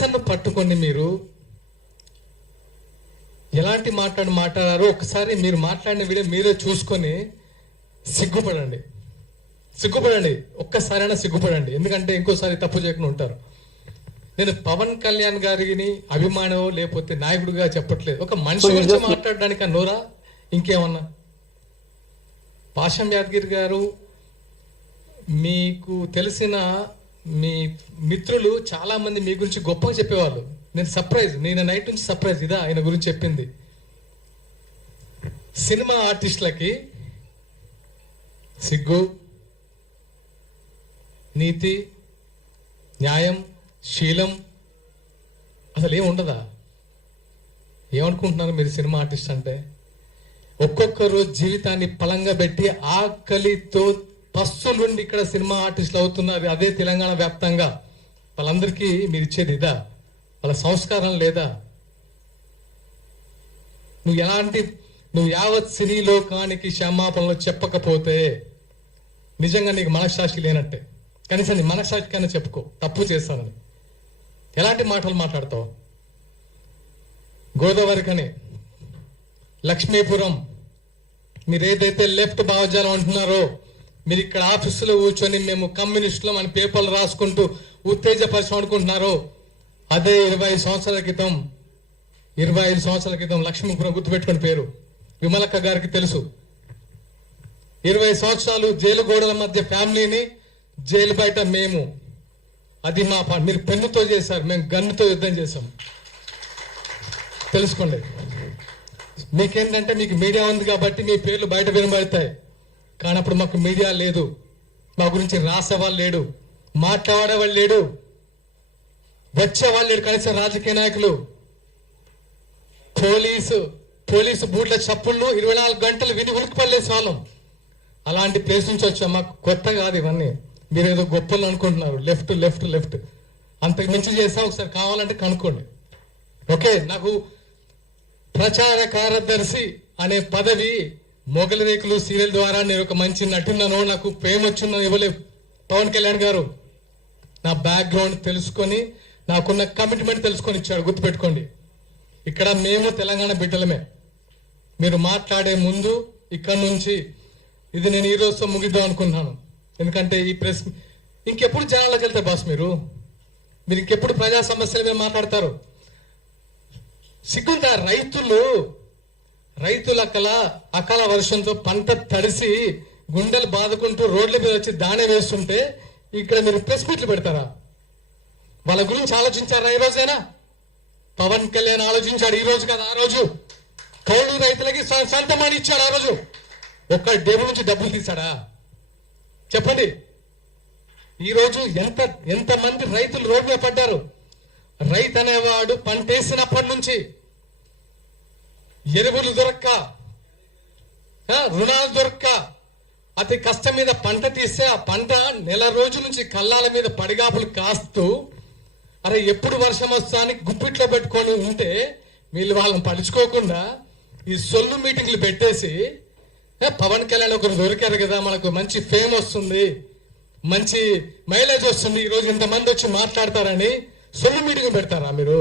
పల్సర్ను పట్టుకొని మీరు ఎలాంటి మాట్లాడారో ఒకసారి మీరు మాట్లాడిన వీడియో మీరే చూసుకొని సిగ్గుపడండి. ఒక్కసారైనా సిగ్గుపడండి. ఎందుకంటే ఇంకోసారి తప్పు చేయకుండా ఉంటారు. నేను పవన్ కళ్యాణ్ గారిని అభిమానో లేకపోతే నాయకుడిగా చెప్పట్లేదు. ఒక మనిషి గురించి మాట్లాడడానికి నోరా ఇంకేమన్నా? పాషం యాదగిరి గారు, మీకు తెలిసిన మీ మిత్రులు చాలా మంది మీ గురించి గొప్పగా చెప్పేవాళ్ళు. నేను నైట్ నుంచి సర్ప్రైజ్ ఇదా ఆయన గురించి చెప్పింది. సినిమా ఆర్టిస్టులకి సిగ్గు, నీతి, న్యాయం, శీలం అసలు ఏముండదా? ఏమనుకుంటున్నారు మీరు సినిమా ఆర్టిస్ట్ అంటే? ఒక్కొక్కరు జీవితాన్ని పలంగా పెట్టి ఆకలితో పస్సులుండి ఇక్కడ సినిమా ఆర్టిస్టులు అవుతున్నారు. అదే తెలంగాణ వ్యాప్తంగా. వాళ్ళందరికీ మీరు ఇచ్చేది ఇదా? వాళ్ళ సంస్కారం లేదా? నువ్వు యావత్ సినీ లోకానికి క్షమాపణలు చెప్పకపోతే నిజంగా నీకు మనశ్శాస్త్రి లేనట్టే. కనీసం నీ మనశ్శాస్త్రికైనా చెప్పుకో తప్పు చేస్తానని. ఎలాంటి మాటలు మాట్లాడతావు? గోదావరికని, లక్ష్మీపురం, మీరు ఏదైతే లెఫ్ట్ భావజాలం అంటున్నారో, మీరు ఇక్కడ ఆఫీసులో కూర్చొని మేము కమ్యూనిస్టులం అని పేపర్లు రాసుకుంటూ ఉత్తేజపరచం అనుకుంటున్నారో, అదే 25 సంవత్సరాల క్రితం లక్ష్మీపురం గుర్తుపెట్టుకుని పేరు విమలక్క గారికి తెలుసు. 20 సంవత్సరాలు జైలు గోడల మధ్య ఫ్యామిలీని, జైలు బయట మేము. అది మా మీరు పెన్నుతో చేశారు, మేము గన్నుతో యుద్ధం చేశాం. తెలుసుకోండి. మీకేంటంటే మీకు మీడియా ఉంది కాబట్టి మీ పేర్లు బయట వినబడతాయి. కానీ అప్పుడు మాకు మీడియా లేదు, మా గురించి రాసేవాళ్ళు లేడు, మాట్లాడేవాళ్ళు లేడు, వచ్చేవాళ్ళు లేడు. కనీసం రాజకీయ నాయకులు, పోలీసు బూట్ల చప్పుళ్ళు 24 గంటలు విని ఉలికిపడలేసే వాళ్ళం. అలాంటి ప్లేస్ నుంచి వచ్చాం. మాకు కొత్త కాదు ఇవన్నీ. మీరు ఏదో గొప్పలు అనుకుంటున్నారు. లెఫ్ట్ అంతకు మించి చేస్తా. ఒకసారి కావాలంటే కనుక్కోండి. ఓకే, నాకు ప్రచార కార్యదర్శి అనే పదవి మొగలి రేకులు సీరియల్ ద్వారా నేను ఒక మంచి నటున్నాను, నాకు ఫేమ్ వచ్చిందని ఇవ్వలేదు పవన్ కళ్యాణ్ గారు. నా బ్యాక్గ్రౌండ్ తెలుసుకొని, నాకున్న కమిట్మెంట్ తెలుసుకొని ఇచ్చాడు. గుర్తుపెట్టుకోండి. ఇక్కడ మేము తెలంగాణ బిడ్డలమే. మీరు మాట్లాడే ముందు ఇక్కడ నుంచి ఇది నేను ఈ రోజుతో ముగిద్దాం అనుకున్నాను. ఎందుకంటే ఈ ప్రెస్ ఇంకెప్పుడు జనాల్లోకి వెళ్తారు బాస్? మీరు ఇంకెప్పుడు ప్రజా సమస్యల మీద మాట్లాడతారు? సిగ్గుందా? రైతుల అకాల వర్షంతో పంట తడిసి గుండెలు బాదుకుంటూ రోడ్ల మీద వచ్చి దాణే వేస్తుంటే ఇక్కడ మీరు ప్రెస్ మీట్లు పెడతారా? వాళ్ళ గురించి ఆలోచించారా? ఈ రోజైనా పవన్ కళ్యాణ్ ఆలోచించాడు. ఈ రోజు కదా, ఆ రోజు కౌలు రైతులకి సొంతమని ఇచ్చాడు. ఆ రోజు ఒక్క డేబుల్ నుంచి డబ్బులు తీశాడా? చెప్పండి. ఈ రోజు ఎంతమంది రైతులు రోడ్డు మీద పడ్డారు? రైతు అనేవాడు పంట వేసినప్పటి నుంచి ఎరువులు దొరక్క, రుణాలు దొరక్క, అతి కష్టం మీద పంట తీస్తే ఆ పంట నెల రోజుల నుంచి కళ్ళాల మీద పడిగాపులు కాస్తూ, అరే ఎప్పుడు వర్షం వస్తా అని గుప్పిట్లో పెట్టుకొని ఉంటే వీళ్ళు వాళ్ళని పలుచుకోకుండా ఈ సొల్లు మీటింగ్లు పెట్టేసి, పవన్ కళ్యాణ్ ఒకరు దొరికారు కదా, మనకు మంచి ఫేమ్ వస్తుంది, మంచి మైలేజ్ వస్తుంది, ఈ రోజు ఇంతమంది వచ్చి మాట్లాడతారని సొల్లు మీటింగ్ పెడతారా మీరు?